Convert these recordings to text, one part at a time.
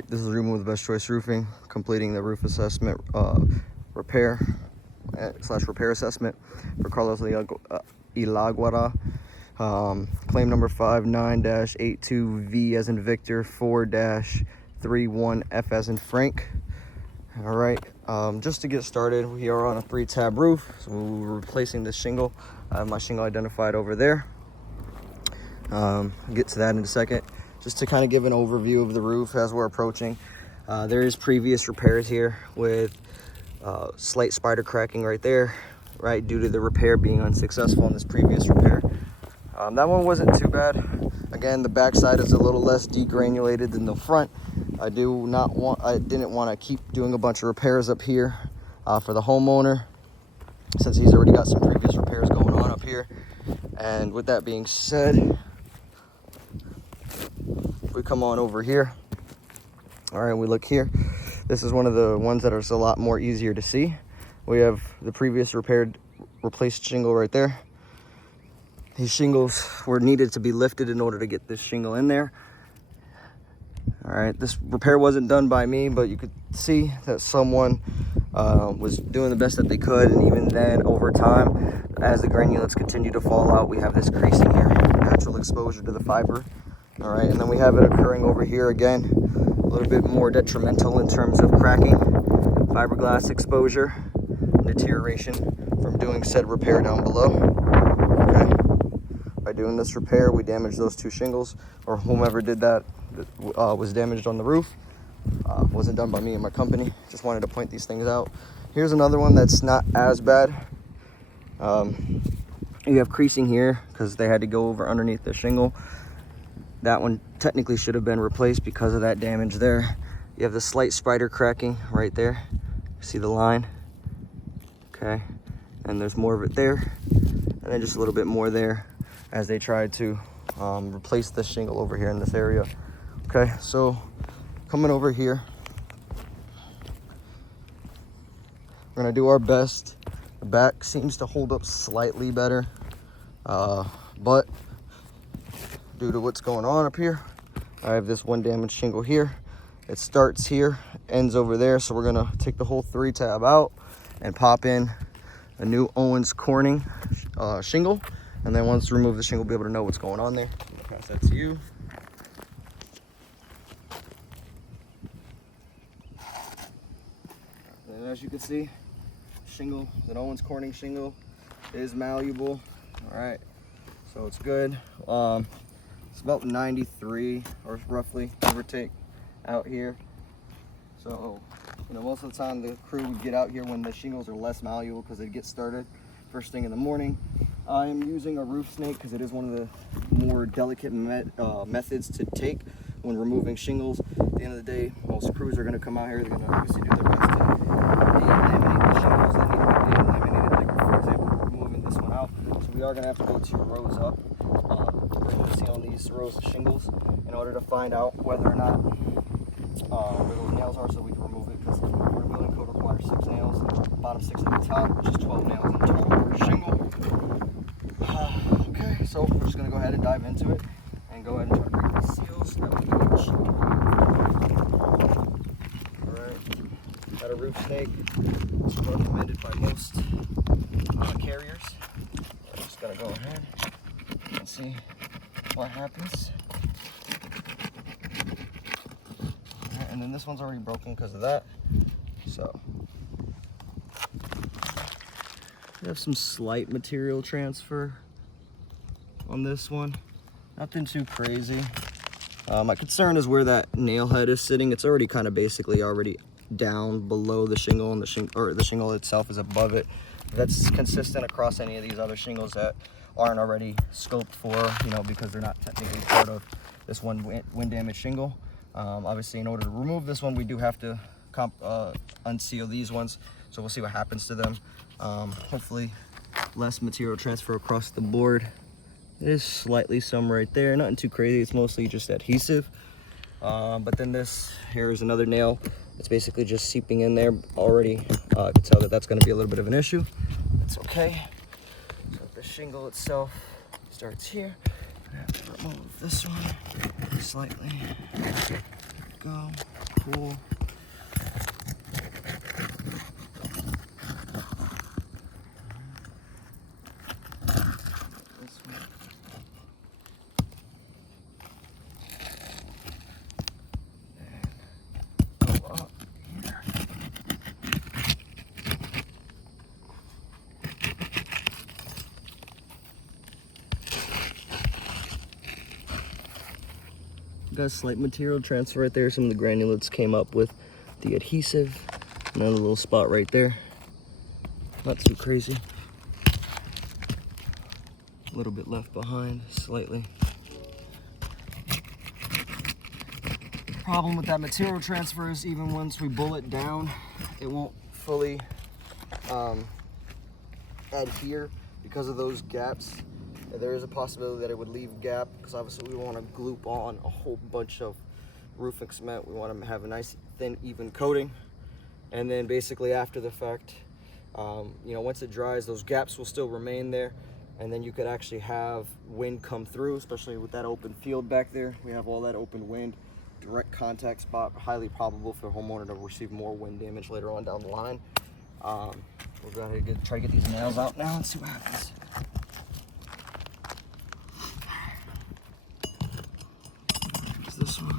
right, this is Ruben with Best Choice Roofing, completing the roof assessment repair assessment for Carlos Elguera. Claim number 59-82V as in Victor 4-31F as in Frank. All right, just to get started, we are on a 3-tab roof, so we're replacing this shingle. I have my shingle identified over there. I'll get to that in a second. Just to kind of give an overview of the roof as we're approaching. There is previous repairs here with slight spider cracking right there, right, due to the repair being unsuccessful in this previous repair. That one wasn't too bad. Again, the back side is a little less degranulated than the front. I didn't want to keep doing a bunch of repairs up here for the homeowner, since he's already got some previous repairs going on up here. And with that being said, we come on over here. All right, we look here. This is one of the ones that is a lot more easier to see. We have the previous replaced shingle right there. These shingles were needed to be lifted in order to get this shingle in there. All right, this repair wasn't done by me, but you could see that someone was doing the best that they could. And even then, over time, as the granulates continue to fall out, we have this creasing here, natural exposure to the fiber. All right, and then we have it occurring over here again, a little bit more detrimental in terms of cracking, fiberglass exposure, deterioration from doing said repair down below. Okay. By doing this repair, we damaged those 2 shingles, or whomever did that was damaged on the roof. Wasn't done by me and my company. Just wanted to point these things out. Here's another one that's not as bad. You have creasing here because they had to go over underneath the shingle. That one technically should have been replaced because of that damage there. You have the slight spider cracking right there. See the line? Okay. And there's more of it there. And then just a little bit more there as they tried to replace the shingle over here in this area. Okay, so coming over here, we're gonna do our best. The back seems to hold up slightly better, but due to what's going on up here, I have this one damaged shingle here. It starts here, ends over there, so we're gonna take the whole 3-tab out and pop in a new Owens Corning shingle. And then once we remove the shingle, we'll be able to know what's going on there. I'll pass that to you. And as you can see, shingle, the Owens Corning shingle is malleable. All right, so it's good. It's about 93 or roughly, give or take, out here. So, you know, most of the time the crew would get out here when the shingles are less malleable because they get started first thing in the morning. I am using a roof snake because it is one of the more delicate methods to take when removing shingles. At the end of the day, most crews are going to come out here. They're going to obviously do their best to delaminate the shingles that need to be delaminated. Like, for example, removing this one out. So we are going to have to go 2 rows up, see on these rows of shingles in order to find out whether or not where those nails are, so we can remove it, because our building code requires 6 nails, bottom 6 on the top, which is 12 nails in total per shingle. Okay, so we're just going to go ahead and dive into it and go ahead and try to break these seals. Alright, got a roof snake. It's recommended by most carriers. I'm just going to go ahead and see what happens. Alright, and then this one's already broken because of that. So we have some slight material transfer on this one. Nothing too crazy. My concern is where that nail head is sitting. It's already kind of basically already down below the shingle, and the shingle itself is above it. That's consistent across any of these other shingles that aren't already scoped for, you know, because they're not technically part of this one wind damage shingle. Obviously, in order to remove this one, we do have to unseal these ones. So we'll see what happens to them. Hopefully less material transfer across the board. There's slightly some right there, nothing too crazy. It's mostly just adhesive. But then this here is another nail. It's basically just seeping in there already. I can tell that that's going to be a little bit of an issue. It's okay. So the shingle itself starts here. I have to remove this one slightly. Go. cool. This one. And go up here. Got a slight material transfer right there. Some of the granulates came up with the adhesive. Another little spot right there. Not too crazy. A little bit left behind, slightly. Problem with that material transfer is even once we bullet down, it won't fully adhere because of those gaps. There is a possibility that it would leave gap because obviously we want to gloop on a whole bunch of roofing cement. We want to have a nice thin even coating, and then basically after the fact, you know, once it dries, those gaps will still remain there, and then you could actually have wind come through, especially with that open field back there. We have all that open wind, direct contact spot, highly probable for the homeowner to receive more wind damage later on down the line. We're going to try to get these nails out now and see what happens. This one.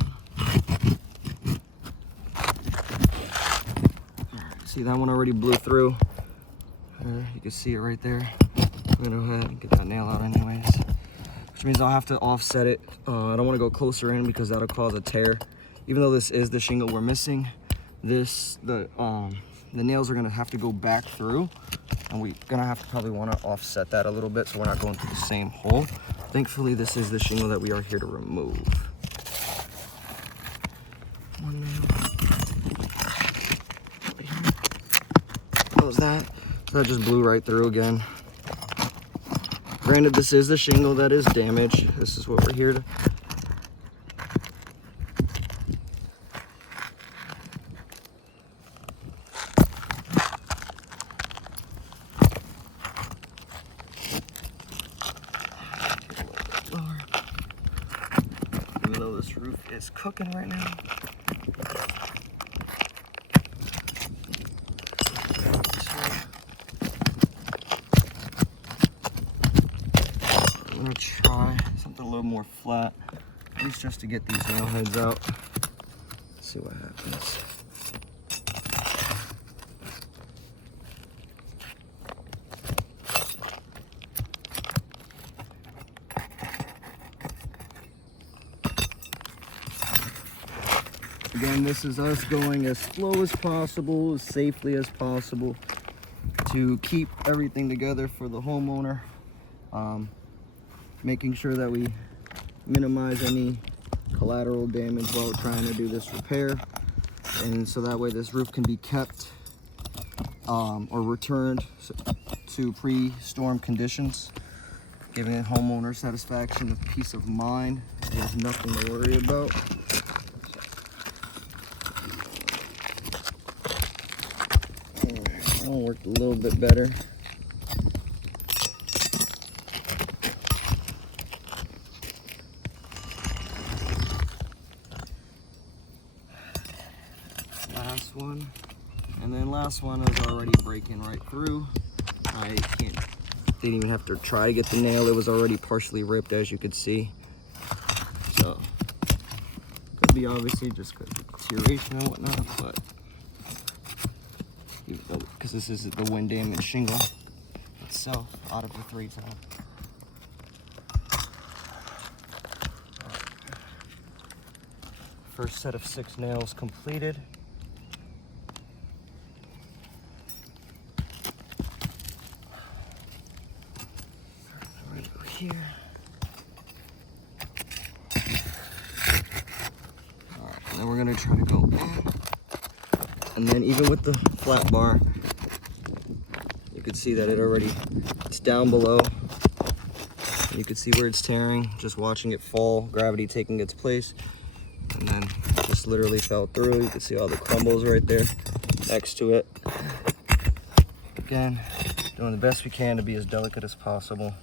See, that one already blew through. You can see it right there. I'm gonna go ahead and get that nail out anyways, which means I'll have to offset it. I don't want to go closer in because that'll cause a tear. Even though this is the shingle we're missing, the nails are gonna have to go back through, and we're gonna have to probably want to offset that a little bit so we're not going through the same hole. Thankfully, this is the shingle that we are here to remove. One nail. What was that? So that just blew right through again. Granted, this is the shingle that is damaged. This is what we're here to. Even though this roof is cooking right now. I'm gonna try something a little more flat, at least just to get these nail heads out. See what happens. Again, this is us going as slow as possible, as safely as possible, to keep everything together for the homeowner. Making sure that we minimize any collateral damage while trying to do this repair, and so that way this roof can be kept or returned to pre-storm conditions, giving the homeowner satisfaction of peace of mind. There's nothing to worry about. That one worked a little bit better. Last one, and then last one is already breaking right through. I didn't even have to try to get the nail. It was already partially ripped, as you could see. So could be obviously just because of deterioration and whatnot, but because this is the wind damaged shingle itself out of the 3 top. First set of 6 nails completed. Here. Alright, and then we're gonna try to go in. And then even with the flat bar, you can see that it's down below. And you can see where it's tearing, just watching it fall, gravity taking its place. And then just literally fell through. You can see all the crumbles right there next to it. Again, doing the best we can to be as delicate as possible.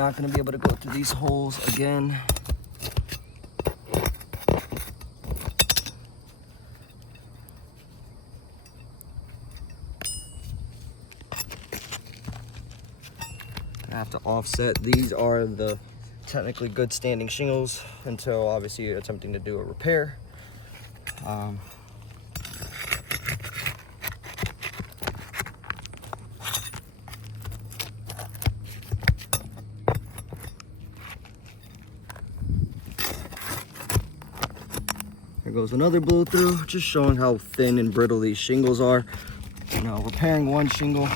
not going to be able to go through these holes again. I have to offset. These are the technically good standing shingles until obviously you're attempting to do a repair. There goes another blow through, just showing how thin and brittle these shingles are. You know, repairing one shingle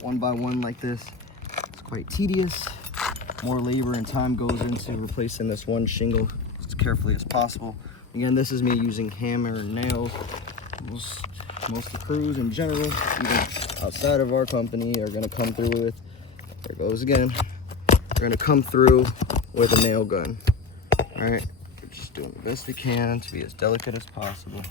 one by one like this, it's quite tedious. More labor and time goes into replacing this one shingle as carefully as possible. Again, this is me using hammer and nails. Most of the crews in general, even outside of our company, are gonna come through with, there goes again, they're gonna come through with a nail gun. All right, we're just doing the best we can to be as delicate as possible.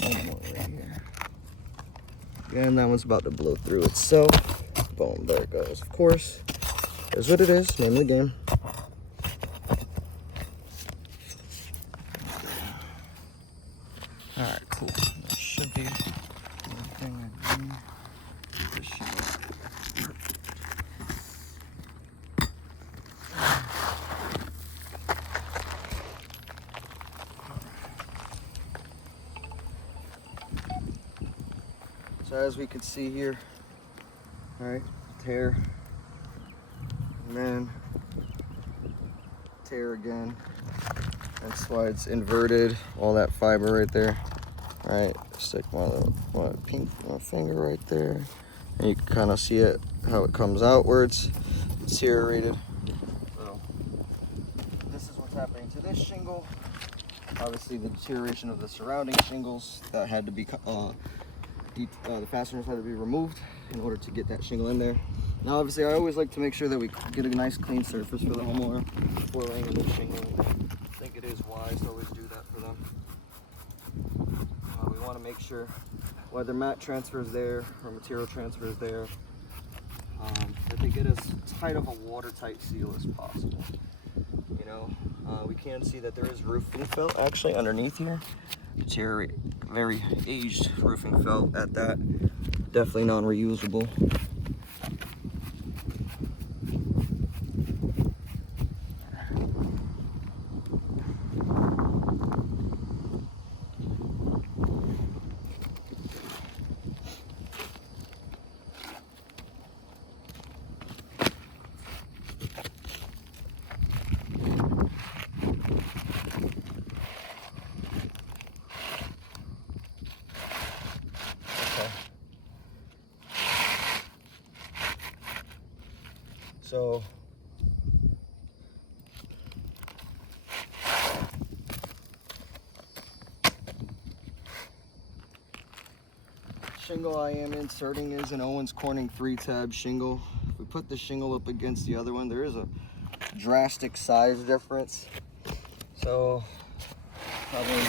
One more right here. Again, that one's about to blow through itself. Boom, there it goes. Of course, is what it is, name of the game. All right, cool. That should be everything I need. This should be perfect. So as we can see here, all right, tear, and then tear again. That's why it's inverted, all that fiber right there. All right, stick my finger right there. And you can kind of see it, how it comes outwards, deteriorated. So this is what's happening to this shingle. Obviously the deterioration of the surrounding shingles that had to be, the fasteners had to be removed in order to get that shingle in there. Now obviously I always like to make sure that we get a nice clean surface for the homeowner before laying a new shingle. I think it is wise to always do that for them. We want to make sure whether mat transfer is there or material transfer is there, that they get as tight of a watertight seal as possible. You know, we can see that there is roofing felt actually underneath here. Deteriorate, very aged roofing felt at that. Definitely non-reusable. So shingle I am inserting is an Owens Corning 3-tab shingle. If we put the shingle up against the other one, there is a drastic size difference. So probably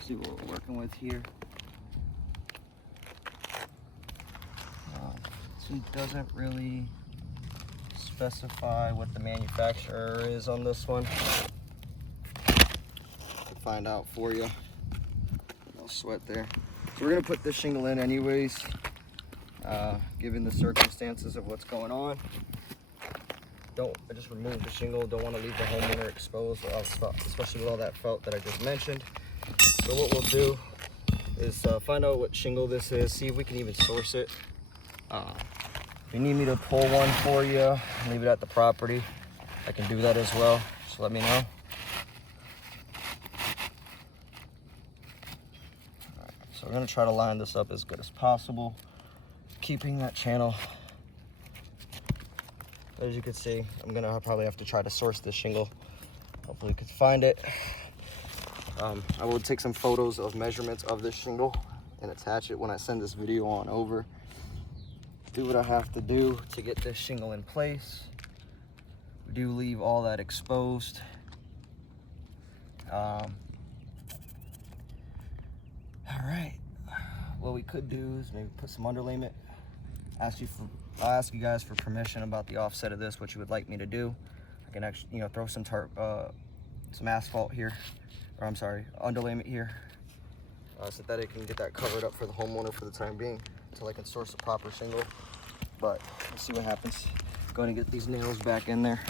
see what we're working with here. So it doesn't really specify what the manufacturer is on this one. I'll find out for you. No sweat there. So we're gonna put this shingle in anyways, given the circumstances of what's going on. I just removed the shingle. Don't want to leave the homeowner exposed, especially with all that felt that I just mentioned. So what we'll do is find out what shingle this is, see if we can even source it. If you need me to pull one for you, leave it at the property, I can do that as well, so let me know. Alright, so we're going to try to line this up as good as possible, keeping that channel. As you can see, I'm going to probably have to try to source this shingle. Hopefully you can find it. I will take some photos of measurements of this shingle and attach it when I send this video on over. Do what I have to do to get this shingle in place. We do leave all that exposed. All right, what we could do is maybe put some underlayment. I'll ask you guys for permission about the offset of this, what you would like me to do. I can actually, you know, throw some asphalt here, or I'm sorry, underlayment here, synthetic, and get that covered up for the homeowner for the time being until I can source a proper shingle. But let's see what happens. Going to get these nails back in there.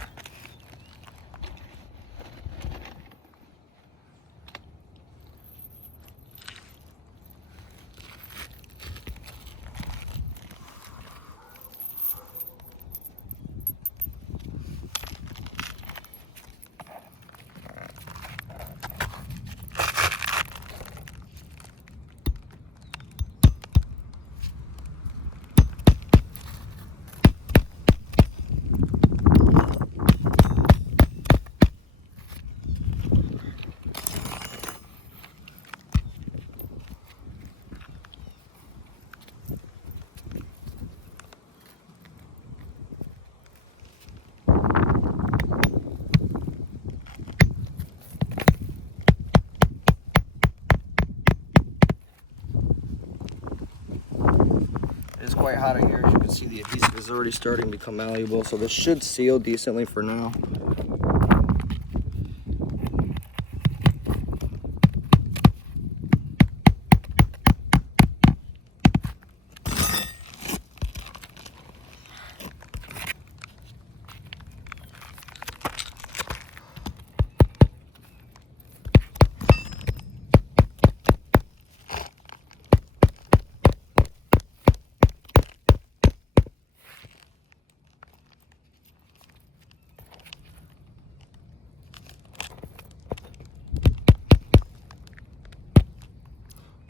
It's quite hot out here. As you can see, the adhesive is already starting to become malleable, so this should seal decently for now.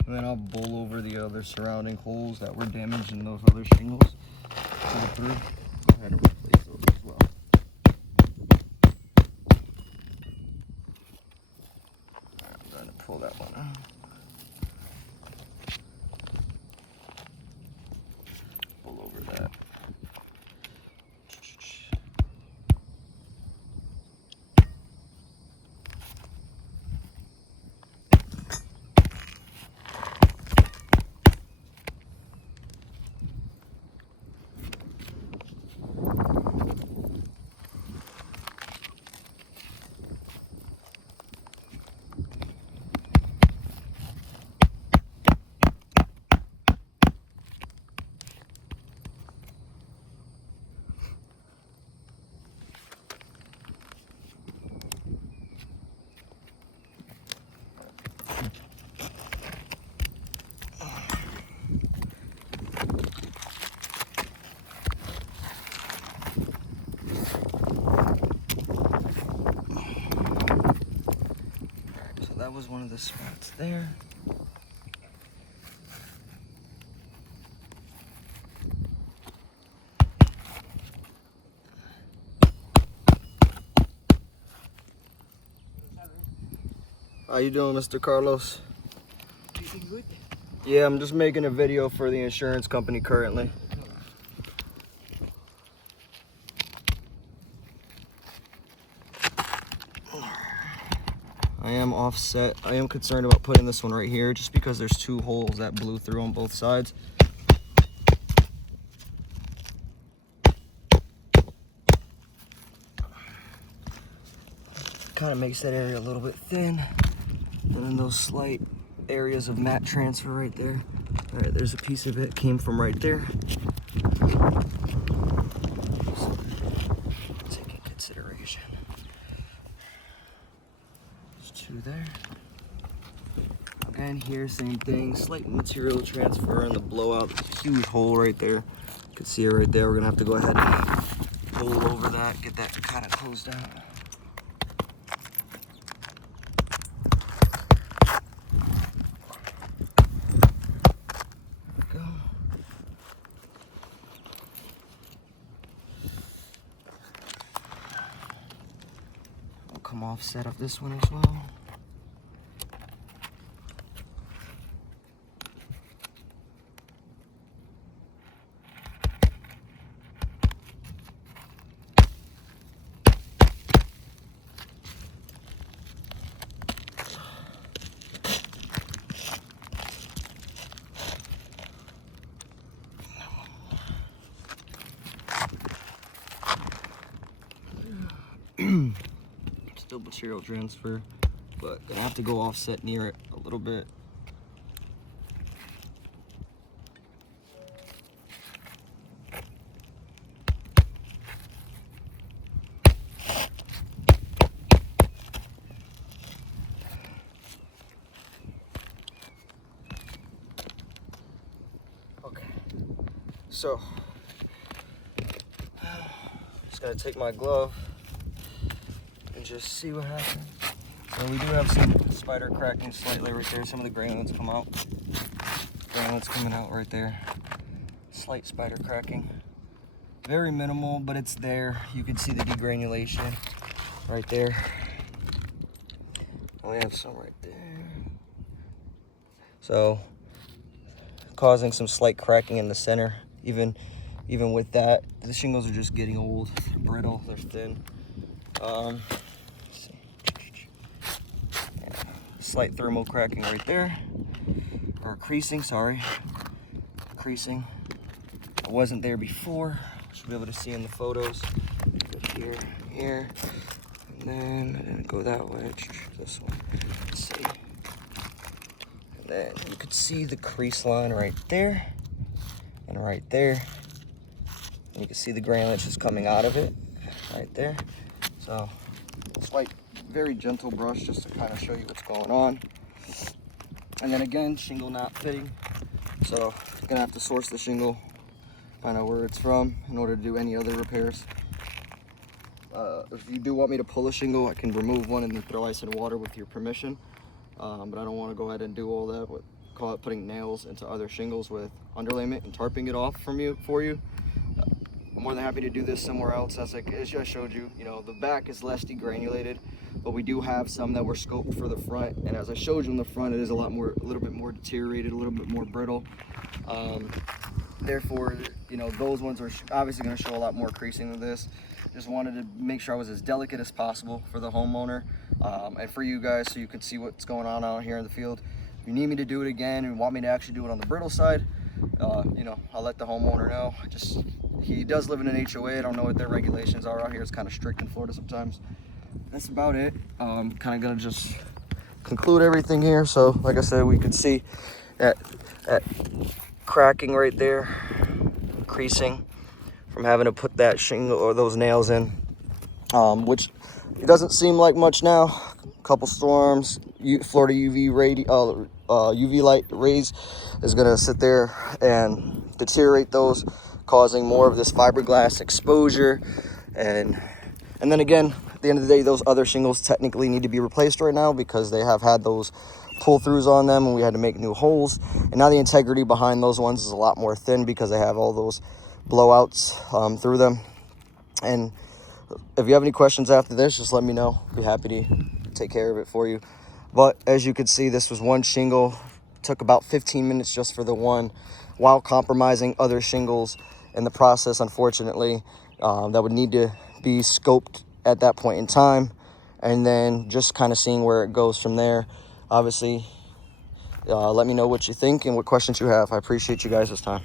And then I'll bowl over the other surrounding holes that were damaged in those other shingles. Pull through. Go ahead and replace those as well. Alright, I'm going to pull that one out. Pull over that. That was one of the spots there. How you doing, Mr. Carlos? Everything good? Yeah, I'm just making a video for the insurance company currently. I am offset. I am concerned about putting this one right here just because there's two holes that blew through on both sides. Kind of makes that area a little bit thin. And then those slight areas of mat transfer right there. All right, there's a piece of it came from right there. So, take in consideration. There's two there. Again, here, same thing. Slight material transfer and the blowout. Huge hole right there. You can see it right there. We're gonna have to go ahead and roll over that, get that kind of closed out. Come offset of this one as well. still material transfer, but gonna have to go offset near it a little bit. Okay, so just gonna take my glove and just see what happens. So we do have some spider cracking slightly right there. Some of the granules come out. Granules coming out right there. Slight spider cracking. Very minimal, but it's there. You can see the degranulation right there. We have some right there. So causing some slight cracking in the center. Even with that, the shingles are just getting old, brittle, they're thin. Let's see. Yeah. Slight thermal cracking right there, or creasing, sorry. Creasing. It wasn't there before. Should be able to see in the photos. Here, here, and then I didn't go that way. This one. Let's see. And then you could see the crease line right there, and right there. And you can see the granulates just coming out of it, right there. So, slight, very gentle brush just to kind of show you what's going on. And then again, shingle not fitting. So, gonna have to source the shingle, find out where it's from in order to do any other repairs. If you do want me to pull a shingle, I can remove one and then throw ice and water with your permission. But I don't want to go ahead and do all that. Call it putting nails into other shingles with underlayment and tarping it off for you. I'm more than happy to do this somewhere else. As I showed you, the back is less degranulated, but we do have some that were scoped for the front. And as I showed you in the front, it is a little bit more deteriorated, a little bit more brittle. Therefore, those ones are obviously going to show a lot more creasing than this. Just wanted to make sure I was as delicate as possible for the homeowner and for you guys, so you could see what's going on out here in the field. If you need me to do it again and want me to actually do it on the brittle side, I'll let the homeowner know. He does live in an HOA. I don't know what their regulations are out here. It's kind of strict in Florida sometimes. That's about it. Kind of gonna just conclude everything here. So like I said, we could see that cracking right there, creasing from having to put that shingle or those nails in, which it doesn't seem like much now. A couple storms, Florida UV light rays is gonna sit there and deteriorate those, causing more of this fiberglass exposure. And then again, at the end of the day, those other shingles technically need to be replaced right now because they have had those pull-throughs on them and we had to make new holes. And now the integrity behind those ones is a lot more thin because they have all those blowouts through them. And if you have any questions after this, just let me know. Be happy to take care of it for you. But as you can see, this was one shingle. Took about 15 minutes just for the one, while compromising other shingles in the process, unfortunately, that would need to be scoped at that point in time, and then just kind of seeing where it goes from there. Obviously, let me know what you think and what questions you have. I appreciate you guys this time.